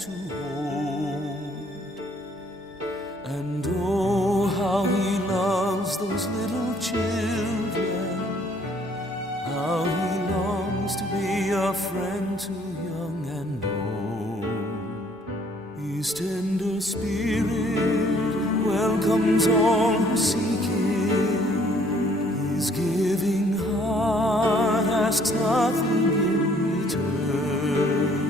to hold. And oh, how he loves those little children, how he longs to be a friend to young and old. His tender spirit welcomes all who seek him. His giving heart asks nothing in return.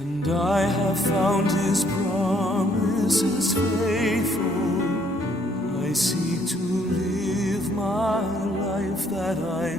And I have found his promises faithful. I seek to live my life that I